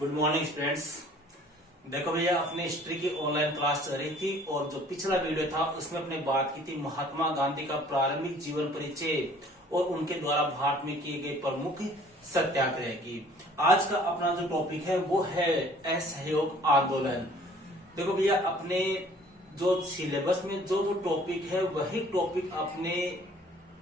Good morning students. देखो भैया, अपने हिस्ट्री की ऑनलाइन क्लास चल रही थी और जो पिछला वीडियो था उसमें अपने बात की थी महात्मा गांधी का प्रारंभिक जीवन परिचय और उनके द्वारा भारत में किए गए प्रमुख सत्याग्रह की। आज का अपना जो टॉपिक है वो है असहयोग आंदोलन। देखो भैया, अपने जो सिलेबस में जो टॉपिक है वही टॉपिक अपने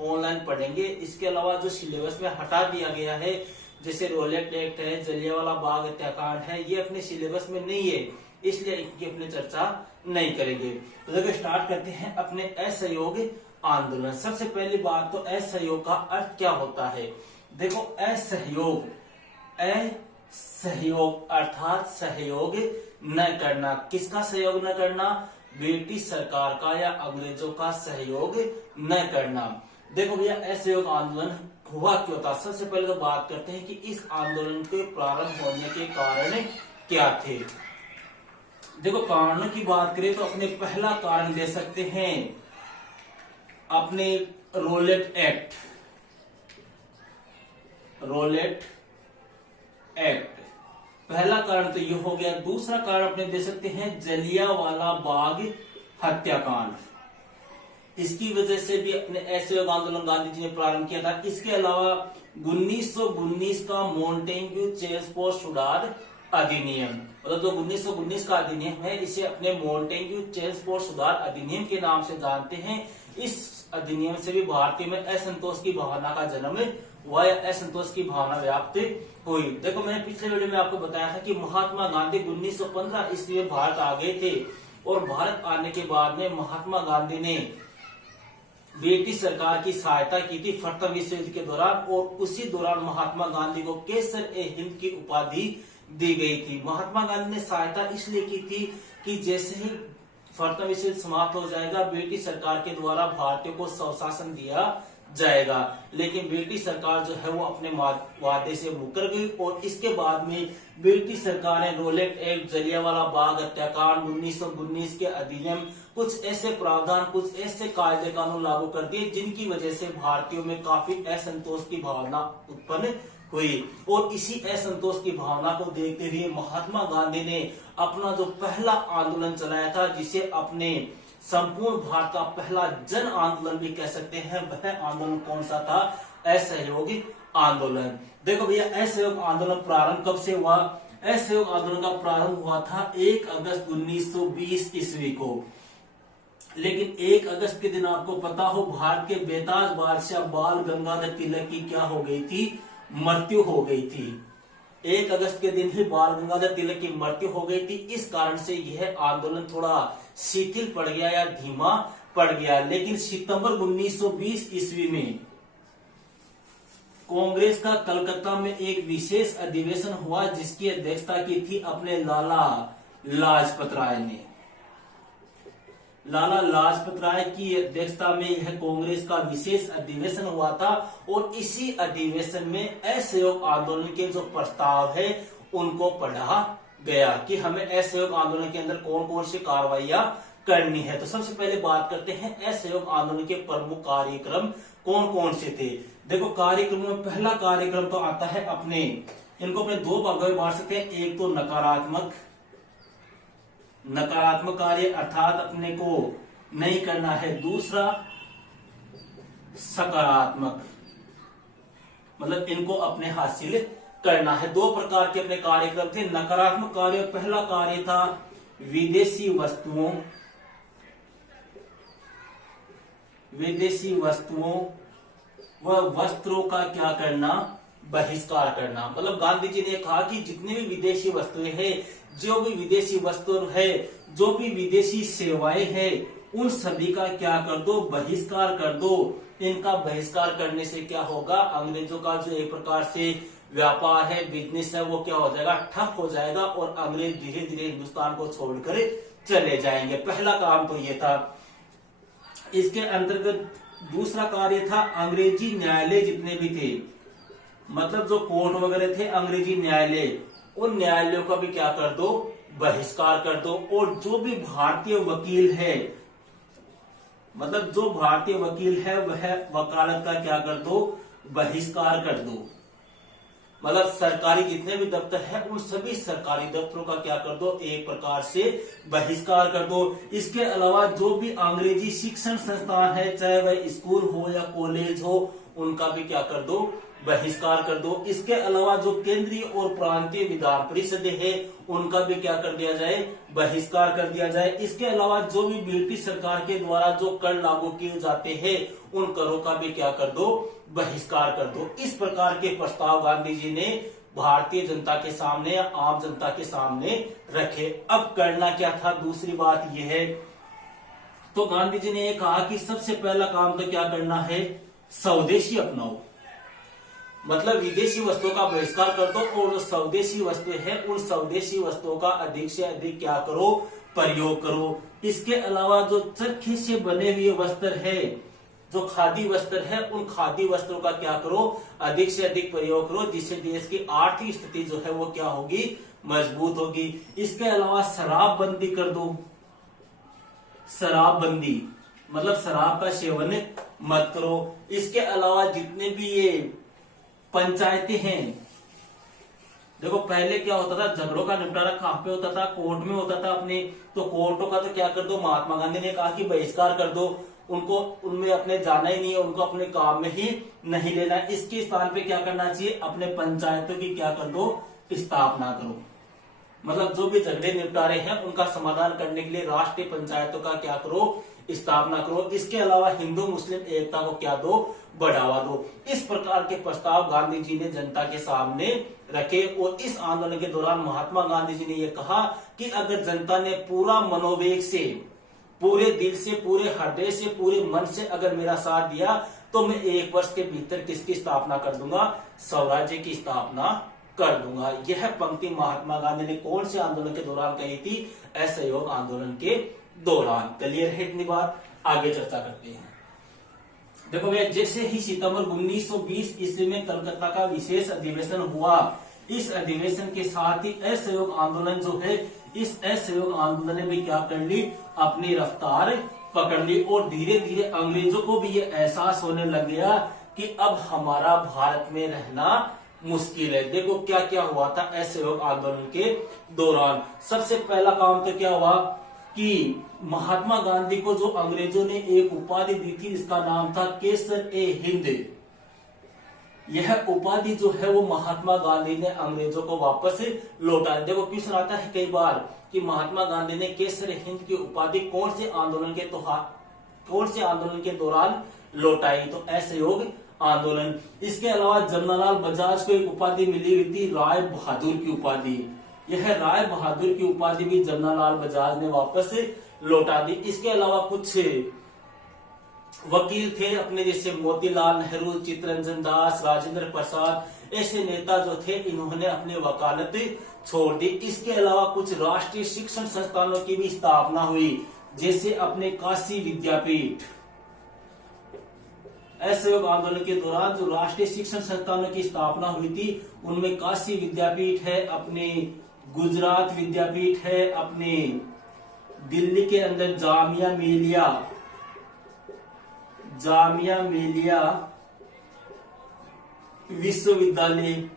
ऑनलाइन पढ़ेंगे। इसके अलावा जो सिलेबस में हटा दिया गया है, जैसे रोलेट एक्ट है, जलियांवाला बाग हत्याकांड है, ये अपने सिलेबस में नहीं है, इसलिए इनकी अपने चर्चा नहीं करेंगे। तो देखो स्टार्ट करते हैं अपने असहयोग आंदोलन। सबसे पहली बात तो असहयोग का अर्थ क्या होता है। देखो असहयोग अर्थात सहयोग न करना। किसका सहयोग न करना? ब्रिटिश सरकार का या अंग्रेजों का सहयोग न करना। देखो भैया, असहयोग आंदोलन हुआ क्यों था। सबसे पहले तो बात करते हैं कि इस आंदोलन के प्रारंभ होने के कारण क्या थे। देखो कारणों की बात करें तो अपने पहला कारण दे सकते हैं अपने रोलेट एक्ट। पहला कारण तो ये हो गया। दूसरा कारण अपने दे सकते हैं जलियांवाला बाग हत्याकांड। इसकी वजह से भी अपने असहयोग आंदोलन गांधी जी ने प्रारंभ किया था। इसके अलावा 1919 का मॉन्टेग्यू चेम्सफोर्ड सुधार अधिनियम, मतलब जो 1919 का अधिनियम है, इसे अपने मॉन्टेग्यू चेम्सफोर्ड सुधार अधिनियम के नाम से जानते हैं। इस अधिनियम से भी भारतीय में असंतोष की भावना का जन्म हुआ या असंतोष की भावना व्याप्त हुई। देखो मैंने पिछले वीडियो में आपको बताया था कि महात्मा गांधी 1915 ईस्वी में भारत आ गए थे और भारत आने के बाद में महात्मा गांधी ने ब्रिटिश सरकार की सहायता की थी प्रथम विश्व युद्ध के दौरान, और उसी दौरान महात्मा गांधी को केसर-ए-हिंद की उपाधि दी गई थी। महात्मा गांधी ने सहायता इसलिए की थी कि जैसे ही प्रथम विश्व युद्ध समाप्त हो जाएगा, ब्रिटिश सरकार के द्वारा भारतीयों को स्वशासन दिया जाएगा। लेकिन ब्रिटिश सरकार जो है वो अपने वादे से मुकर गई और इसके बाद में ब्रिटिश सरकार ने रोलेट एक्ट, जलियांवाला बाग हत्याकांड, 1919 के अधिनियम, कुछ ऐसे प्रावधान, कुछ ऐसे कायदे कानून लागू कर दिए जिनकी वजह से भारतीयों में काफी असंतोष की भावना उत्पन्न हुई। और इसी असंतोष की भावना को देखते हुए महात्मा गांधी ने अपना जो पहला आंदोलन चलाया था, जिसे अपने संपूर्ण भारत का पहला जन आंदोलन भी कह सकते हैं, वह आंदोलन कौन सा था? असहयोग आंदोलन। देखो भैया, असहयोग आंदोलन प्रारंभ कब से हुआ? असहयोग आंदोलन का प्रारंभ हुआ था 1 अगस्त 1920 ईस्वी को। लेकिन 1 अगस्त के दिन आपको पता हो, भारत के बेताज बादशाह बाल गंगाधर तिलक की क्या हो गई थी? मृत्यु हो गई थी। 1 अगस्त के दिन ही बाल गंगाधर तिलक की मृत्यु हो गई थी। इस कारण से यह आंदोलन थोड़ा शिथिल पड़ गया या धीमा पड़ गया। लेकिन सितंबर 1920 ईस्वी में कांग्रेस का कलकत्ता में एक विशेष अधिवेशन हुआ, जिसकी अध्यक्षता की थी अपने लाला लाजपत राय ने। लाला लाजपत राय की अध्यक्षता में यह कांग्रेस का विशेष अधिवेशन हुआ था और इसी अधिवेशन में असहयोग आंदोलन के जो प्रस्ताव है उनको पढ़ा गया कि हमें असहयोग आंदोलन के अंदर कौन कौन सी कार्रवाइयां करनी है। तो सबसे पहले बात करते हैं असहयोग आंदोलन के प्रमुख कार्यक्रम कौन कौन से थे। देखो कार्यक्रमों में पहला कार्यक्रम तो आता है अपने, इनको अपने दो भागों में बांट सकते हैं। एक तो नकारात्मक कार्य अर्थात अपने को नहीं करना है। दूसरा सकारात्मक, मतलब इनको अपने हासिल करना है। दो प्रकार के अपने कार्यक्रम थे। नकारात्मक कार्य, पहला कार्य था विदेशी वस्तुओं व वस्त्रों का क्या करना? बहिष्कार करना। मतलब गांधी जी ने कहा कि जितने भी विदेशी वस्तुएं हैं, जो भी विदेशी वस्तु है, जो भी विदेशी सेवाएं हैं, उन सभी का क्या कर दो? बहिष्कार कर दो। इनका बहिष्कार करने से क्या होगा? अंग्रेजों का जो एक प्रकार से व्यापार है, बिजनेस है, वो क्या हो जाएगा? ठप हो जाएगा और अंग्रेज धीरे धीरे हिंदुस्तान को छोड़कर चले जाएंगे। पहला काम तो ये था। इसके अंतर्गत दूसरा कार्य था अंग्रेजी न्यायालय जितने भी थे, मतलब जो कोर्ट वगैरह थे, अंग्रेजी न्यायालय, उन न्यायालयों का भी क्या कर दो? बहिष्कार कर दो। और जो भी भारतीय वकील है, मतलब जो भारतीय वकील है, वह वकालत का क्या कर दो? बहिष्कार कर दो। मतलब सरकारी जितने भी दफ्तर है उन सभी सरकारी दफ्तरों का क्या कर दो, एक प्रकार से बहिष्कार कर दो। इसके अलावा जो भी अंग्रेजी शिक्षण संस्थान है, चाहे वह स्कूल हो या कॉलेज हो, उनका भी क्या कर दो, बहिष्कार कर दो। इसके अलावा जो केंद्रीय और प्रांतीय विधान परिषदें है उनका भी क्या कर दिया जाए, बहिष्कार कर दिया जाए। इसके अलावा जो भी ब्रिटिश सरकार के द्वारा जो कर लागू किए जाते हैं उन करों का भी क्या कर दो, बहिष्कार कर दो। इस प्रकार के प्रस्ताव गांधी जी ने भारतीय जनता के सामने, आम जनता के सामने रखे। अब करना क्या था, दूसरी बात यह है, तो गांधी जी ने यह कहा कि सबसे पहला काम तो क्या करना है, स्वदेशी अपनाओ, मतलब विदेशी वस्तुओं का बहिष्कार कर दो और जो स्वदेशी वस्तुएं हैं उन स्वदेशी वस्तुओं का अधिक से अधिक क्या करो, प्रयोग करो। इसके अलावा जो चरखे से बने हुए वस्त्र है, जो खादी वस्त्र है, उन खादी वस्त्रों का क्या करो, अधिक से अधिक प्रयोग करो, जिससे देश की आर्थिक स्थिति जो है वो क्या होगी, मजबूत होगी। इसके अलावा शराबबंदी कर दो, शराबबंदी मतलब शराब का सेवन मत करो। इसके अलावा जितने भी ये पंचायतें हैं, देखो पहले क्या होता था, झगड़ों का निपटारा कहां पे होता था, कोर्ट में होता था अपने, तो कोर्टों का तो क्या कर दो, महात्मा गांधी ने कहा कि बहिष्कार कर दो, उनको उनमें अपने जाना ही नहीं है, उनको अपने काम में ही नहीं लेना। इसके स्थान पे क्या करना चाहिए, अपने पंचायतों की क्या कर दो, स्थापना करो। मतलब जो भी झगड़े निपटारे हैं उनका समाधान करने के लिए राष्ट्रीय पंचायतों का क्या करो, स्थापना करो। इसके अलावा हिंदू मुस्लिम एकता को क्या दो, बढ़ावा दो। इस प्रकार के प्रस्ताव गांधी जी ने जनता के सामने रखे और इस आंदोलन के दौरान महात्मा गांधी जी ने यह कहा कि अगर जनता ने पूरा मनोवेग से, पूरे दिल से, पूरे हृदय से, पूरे मन से अगर मेरा साथ दिया तो मैं 1 वर्ष के भीतर किसकी स्थापना कर दूंगा, स्वराज्य की स्थापना कर दूंगा। यह पंक्ति महात्मा गांधी ने कौन से आंदोलन के दौरान कही थी, असहयोग आंदोलन के दौरान। क्लियर है इतनी बात, आगे चर्चा करते हैं। देखो भैया, जैसे ही सितंबर 1920 ईस्वी में कलकत्ता का विशेष अधिवेशन हुआ, इस अधिवेशन के साथ ही असहयोग आंदोलन जो है, इस असहयोग आंदोलन ने भी क्या कर ली, अपनी रफ्तार पकड़ ली और धीरे धीरे अंग्रेजों को भी ये एहसास होने लग गया कि अब हमारा भारत में रहना मुश्किल है। देखो क्या क्या हुआ था असहयोग आंदोलन के दौरान। सबसे पहला काम तो क्या हुआ कि महात्मा गांधी को जो अंग्रेजों ने एक उपाधि दी थी, इसका नाम था केसर ए हिंद। यह उपाधि जो है वो महात्मा गांधी ने अंग्रेजों को वापस लौटा। देखो क्यों सुनाता है कई बार कि महात्मा गांधी ने केसर हिंद की उपाधि कौन से आंदोलन के दौरान लौटाई, तो असहयोग आंदोलन। इसके अलावा जमनालाल बजाज को एक उपाधि मिली हुई थी, राय बहादुर की उपाधि। यह राय बहादुर की उपाधि भी जमनालाल बजाज ने वापस लौटा दी। इसके अलावा कुछ वकील थे अपने, जैसे मोतीलाल नेहरू, चित्तरंजन दास, राजेंद्र प्रसाद, ऐसे नेता जो थे इन्होंने अपनी वकालत छोड़ दी। इसके अलावा कुछ राष्ट्रीय शिक्षण संस्थानों की भी स्थापना हुई, जैसे अपने काशी विद्यापीठ। असहयोग आंदोलन के दौरान जो राष्ट्रीय शिक्षण संस्थानों की स्थापना हुई थी उनमें काशी विद्यापीठ है, अपने गुजरात विद्यापीठ है, अपने दिल्ली के अंदर जामिया मिलिया विश्वविद्यालय,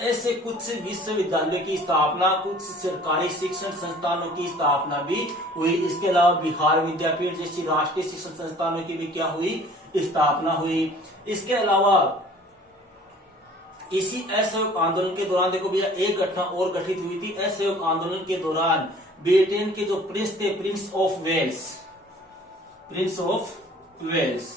ऐसे कुछ विश्वविद्यालय की स्थापना, कुछ सरकारी शिक्षण संस्थानों की स्थापना भी हुई। इसके अलावा बिहार विद्यापीठ जैसी राष्ट्रीय शिक्षण संस्थानों की भी क्या हुई, स्थापना हुई। इसके अलावा इसी असहयोग आंदोलन के दौरान देखो भैया एक घटना और घटित हुई थी। असहयोग आंदोलन के दौरान ब्रिटेन के जो प्रिंस थे, प्रिंस ऑफ वेल्स,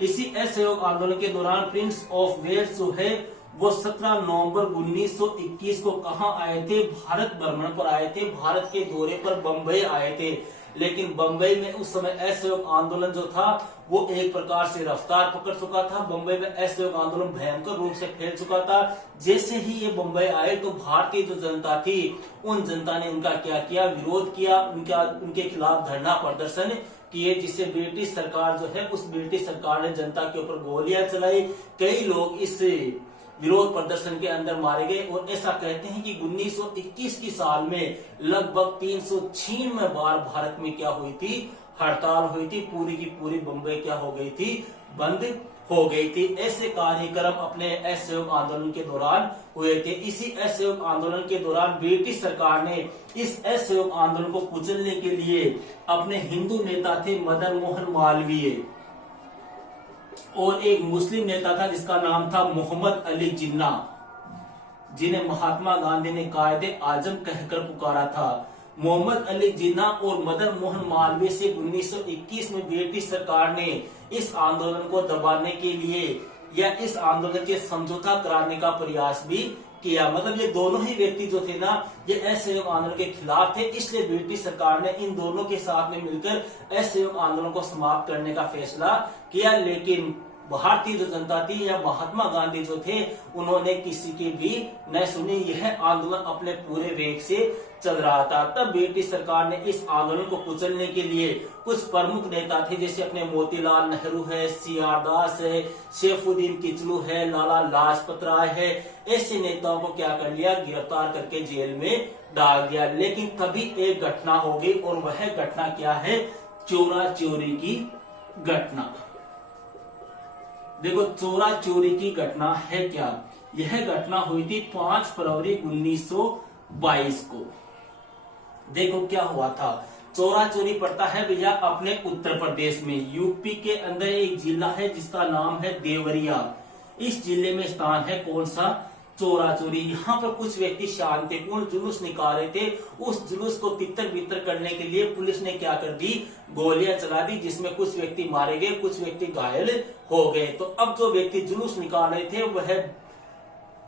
इसी असहयोग आंदोलन के दौरान प्रिंस ऑफ वेल्स जो है वो 17 नवंबर 1921 को कहां आए थे, भारत भ्रमण पर आए थे, भारत के दौरे पर बंबई आए थे। लेकिन बंबई में उस समय असहयोग आंदोलन जो था वो एक प्रकार से रफ्तार पकड़ चुका था। बंबई में असहयोग आंदोलन भयंकर रूप से फैल चुका था। जैसे ही ये बंबई आए तो भारतीय जो जनता थी उन जनता ने इनका क्या किया, विरोध किया, उनके खिलाफ धरना प्रदर्शन किए, जिससे ब्रिटिश सरकार जो है उस ब्रिटिश सरकार ने जनता के ऊपर गोलियां चलाई। कई लोग इस विरोध प्रदर्शन के अंदर मारे गए और ऐसा कहते हैं कि 1921 की साल में लगभग 396 बार भारत में क्या हुई थी, हड़ताल हुई थी। पूरी की पूरी बंबई क्या हो गई थी, बंद हो गई थी। ऐसे कार्यक्रम अपने असहयोग आंदोलन के दौरान हुए थे। इसी असहयोग आंदोलन के दौरान ब्रिटिश सरकार ने इस असहयोग आंदोलन को कुचलने के लिए अपने हिंदू नेता थे मदन मोहन मालवीय और एक मुस्लिम नेता था जिसका नाम था मोहम्मद अली जिन्ना, जिन्हें महात्मा गांधी ने कायदे आजम कहकर पुकारा था। मोहम्मद अली जिन्ना और मदन मोहन मालवीय से 1921 में ब्रिटिश सरकार ने इस आंदोलन को दबाने के लिए या इस आंदोलन के समझौता कराने का प्रयास भी किया। मतलब ये दोनों ही व्यक्ति जो थे ना, ये असहयोग आंदोलन के खिलाफ थे, इसलिए ब्रिटिश सरकार ने इन दोनों के साथ में मिलकर असहयोग आंदोलन को समाप्त करने का फैसला किया। लेकिन भारतीय जो जनता थी या महात्मा गांधी जो थे, उन्होंने किसी की भी न सुनी। यह आंदोलन अपने पूरे वेग से चल रहा था। तब ब्रिटिश सरकार ने इस आंदोलन को कुचलने के लिए कुछ प्रमुख नेता थे, जैसे अपने मोतीलाल नेहरू है, सी.आर. दास है, शेफुद्दीन किचलू है, लाला लाजपत राय है। ऐसे नेताओं को क्या कर लिया, गिरफ्तार करके जेल में डाल दिया। लेकिन तभी एक घटना हो गई और वह घटना क्या है, चोरा चोरी की घटना। देखो, चोरा चोरी की घटना है क्या, यह घटना हुई थी 5 फरवरी 1922 को। देखो क्या हुआ था। चोरा चोरी पड़ता है भैया अपने उत्तर प्रदेश में, यूपी के अंदर एक जिला है जिसका नाम है देवरिया। इस जिले में स्थान है कौन सा, चोरा चोरी। यहाँ पर कुछ व्यक्ति शांतिपूर्ण जुलूस निकाल रहे थे। उस जुलूस को तितर बितर करने के लिए पुलिस ने क्या कर दी, गोलियां चला दी, जिसमें कुछ व्यक्ति मारे गए, कुछ व्यक्ति घायल हो गए। तो अब जो व्यक्ति जुलूस निकाल रहे थे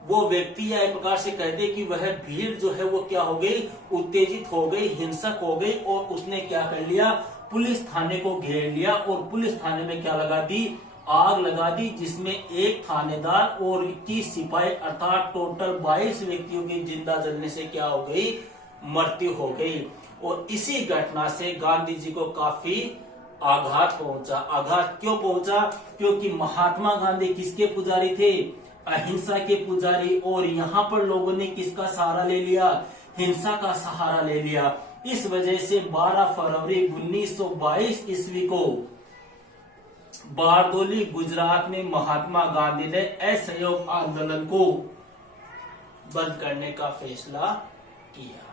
वो व्यक्ति या एक प्रकार से कहते कि वह भीड़ जो है वो क्या हो गई, उत्तेजित हो गई, हिंसक हो गई और उसने क्या कर लिया, पुलिस थाने को घेर लिया और पुलिस थाने में क्या लगा दी, आग लगा दी, जिसमें एक थानेदार और 21 सिपाही अर्थात टोटल 22 व्यक्तियों की जिंदा जलने से क्या हो गई, मृत्यु हो गई। और इसी घटना से गांधी जी को काफी आघात पहुंचा। आघात क्यों पहुंचा, क्योंकि महात्मा गांधी किसके पुजारी थे, अहिंसा के पुजारी, और यहाँ पर लोगों ने किसका सहारा ले लिया, हिंसा का सहारा ले लिया। इस वजह से 12 फरवरी 1922 ईस्वी को बारडोली गुजरात में महात्मा गांधी ने असहयोग आंदोलन को बंद करने का फैसला किया।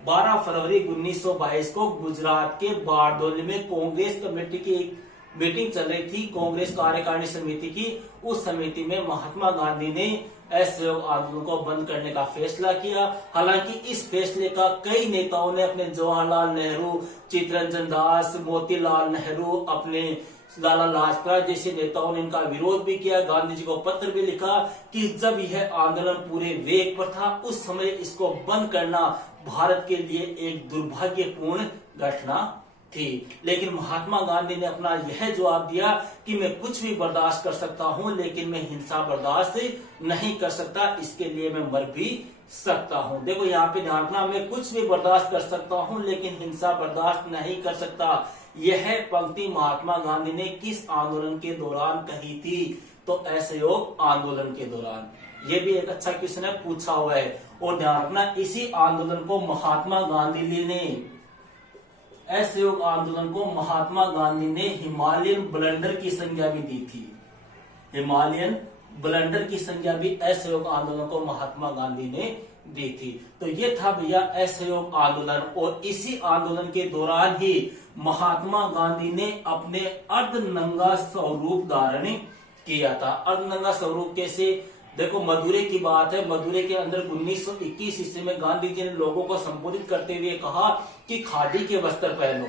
12 फरवरी 1922 को गुजरात के बारडोली में कांग्रेस कमेटी की एक मीटिंग चल रही थी, कांग्रेस कार्यकारिणी समिति की। उस समिति में महात्मा गांधी ने असहयोग आंदोलन को बंद करने का फैसला किया। हालांकि इस फैसले का कई नेताओं ने, अपने जवाहरलाल नेहरू, चित्तरंजन दास, मोतीलाल नेहरू, अपने लाला लाजपत राय जैसे नेताओं ने इनका विरोध भी किया। गांधी जी को पत्र भी लिखा कि जब यह आंदोलन पूरे वेग पर था, उस समय इसको बंद करना भारत के लिए एक दुर्भाग्यपूर्ण घटना थी। लेकिन महात्मा गांधी ने अपना यह जवाब दिया कि मैं कुछ भी बर्दाश्त कर सकता हूं, लेकिन मैं हिंसा बर्दाश्त नहीं कर सकता, इसके लिए मैं मर भी सकता हूं। देखो यहाँ पे ध्यान रखना, मैं कुछ भी बर्दाश्त कर सकता हूं लेकिन हिंसा बर्दाश्त नहीं कर सकता। यह पंक्ति महात्मा गांधी ने किस आंदोलन के दौरान कही थी, तो असहयोग आंदोलन के दौरान। ये भी एक अच्छा क्वेश्चन है, पूछा हुआ है। और ध्यान रखना, इसी आंदोलन को महात्मा गांधी ने, असहयोग आंदोलन को महात्मा गांधी ने हिमालयन ब्लंडर की संज्ञा भी दी थी। हिमालयन ब्लंडर की संज्ञा भी असहयोग आंदोलन को महात्मा गांधी ने दी थी। तो ये था भैया असहयोग आंदोलन। और इसी आंदोलन के दौरान ही महात्मा गांधी ने अपने अर्धनंगा स्वरूप धारण किया था। अर्धनंगा स्वरूप कैसे, देखो मदुरै की बात है। मदुरै के अंदर 1921 ईस्वी में गांधी जी ने लोगों को संबोधित करते हुए कहा कि खादी के वस्त्र पहनो,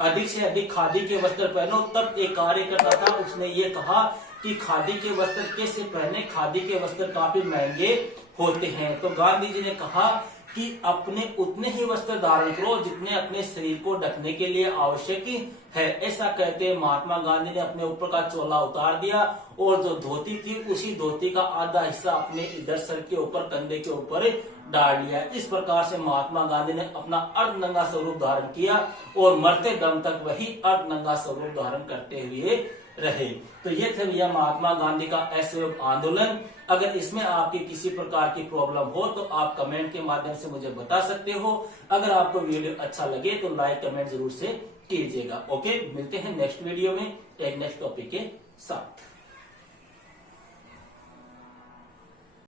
अधिक से अधिक खादी के वस्त्र पहनो। तब एक कार्यकर्ता था, उसने ये कहा कि खादी के वस्त्र कैसे पहने, खादी के वस्त्र काफी महंगे होते हैं। तो गांधी जी ने कहा कि अपने उतने ही वस्त्र धारण करो जितने अपने शरीर को ढकने के लिए आवश्यक है। ऐसा कहते महात्मा गांधी ने अपने ऊपर का चोला उतार दिया और जो धोती थी उसी धोती का आधा हिस्सा अपने इधर सर के ऊपर, कंधे के ऊपर डाल लिया। इस प्रकार से महात्मा गांधी ने अपना अर्धनंगा स्वरूप धारण किया और मरते दम तक वही अर्धनंगा स्वरूप धारण करते हुए रहे। तो ये थे भैया महात्मा गांधी का असहयोग आंदोलन। अगर इसमें आपकी किसी प्रकार की प्रॉब्लम हो तो आप कमेंट के माध्यम से मुझे बता सकते हो। अगर आपको वीडियो अच्छा लगे तो लाइक कमेंट जरूर से कीजिएगा। ओके, मिलते हैं नेक्स्ट वीडियो में एक नेक्स्ट टॉपिक के साथ।